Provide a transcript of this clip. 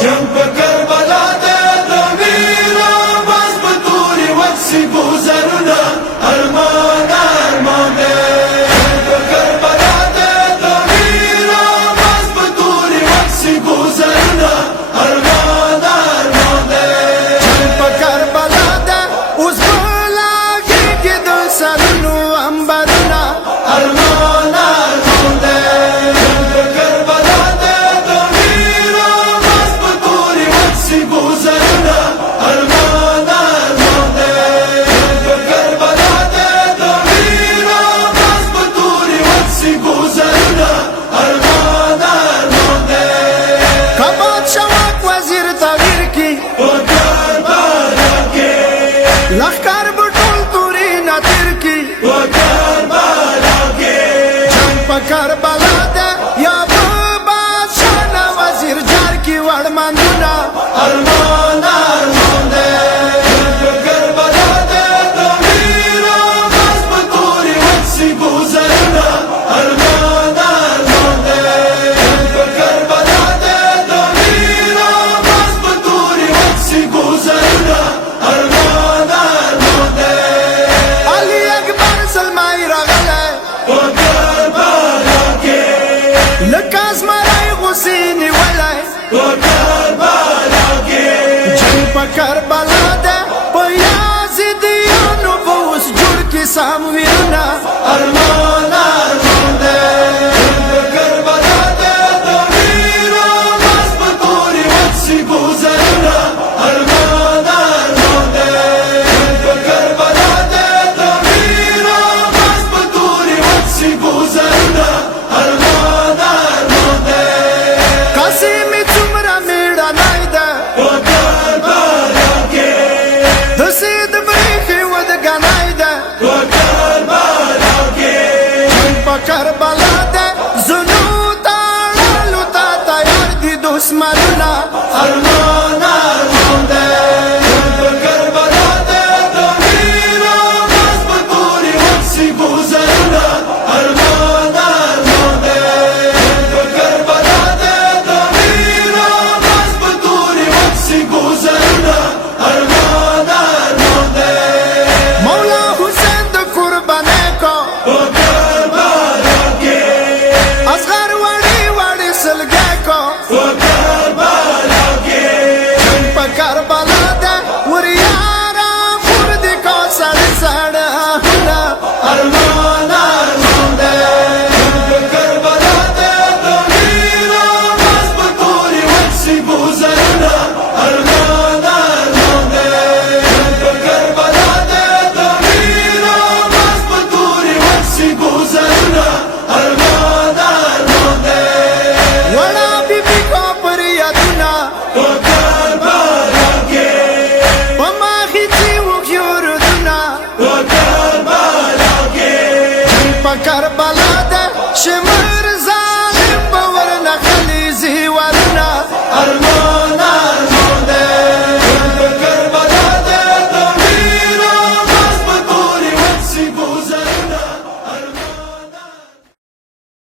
جنگ په کربلا ده د ویرا باز په تورې وکسي ګوزرونه ارمان ارمان ده جنگ په کربلا ده د ویرا باز په تورې وکسي ګوزرونه ارمان ارمان ده جنگ په کربلا ده اوس بلاږي د سرونو انبارونه ارمان ارمان ده جنگ په کربلا ده د ویرا باز په تورې وکسي ګوزرونه ارمان ارمان ده جنگ په کربلا ده د ویرا باز په تورې وکسي ګوزرونه ارمان ارمان ده کباب شواک وزیر تغییر کی په کربلا کې لخکر بټول توري ناتیر کی په کربلا کې جنگ په کربلا ده یا بادشاہ وزیر جار کی وړ مندونه ارمان ارمان ده جنگ په کربلا ده د ویرا باز په تورې وکسي ګوزرونه ارمان ارمان ده جنگ په کربلا ده د ویرا باز په تورې وکسي ګوزرونه ارمان ارمان ده علي اکبر سلمای راغله په کربلا کې لکه زمری غوسې نیولی په کربلا کې جنگ په کربلا ده په یازیدیانو به اوس جوړ کی سامویرونه ارمان ارمان ده جنگ په کربلا ده د ویرا باز په تورې وکسي ګوزرونه ارمان ارمان ده جنگ په کربلا ده د ویرا باز په تورې وکسي ګوزرونه ارمان ارمان ده قاسمې څومره میړنی ده په کربلا کې د سید بریښې ودګنی ده په کربلا کې جنگ په کربلا ده زنو تړلو ته تیار دي دشمنونه ارمان ارمان ده جنگ په کربلا ده د ویرا باز په تورې وکسي ګوزرونه ارمان ارمان ده جنگ په کربلا ده د ویرا باز په تورې وکسي ګوزرونه ارمان ارمان ده مولا حسین د قربانۍ کو په کربلا کې اصغر وړي وړي سلګۍ کو په کربلا کې جنگ په کربلا ده وریاره خور دي کو سړی سړهونه ارمان ارمان ده جنگ په کربلا ده د ویرا باز په تورې وکسي ګوزرونه ارمان ارمان ده جنگ په کربلا ده د ویرا باز په تورې وکسي ګوزرونه ارمان ارمان ده وړه بیبي کو پر یادونه په کربلا کې په ماخي چې وګیوردونه په کربلا کې جنگ په کربلا ده شمر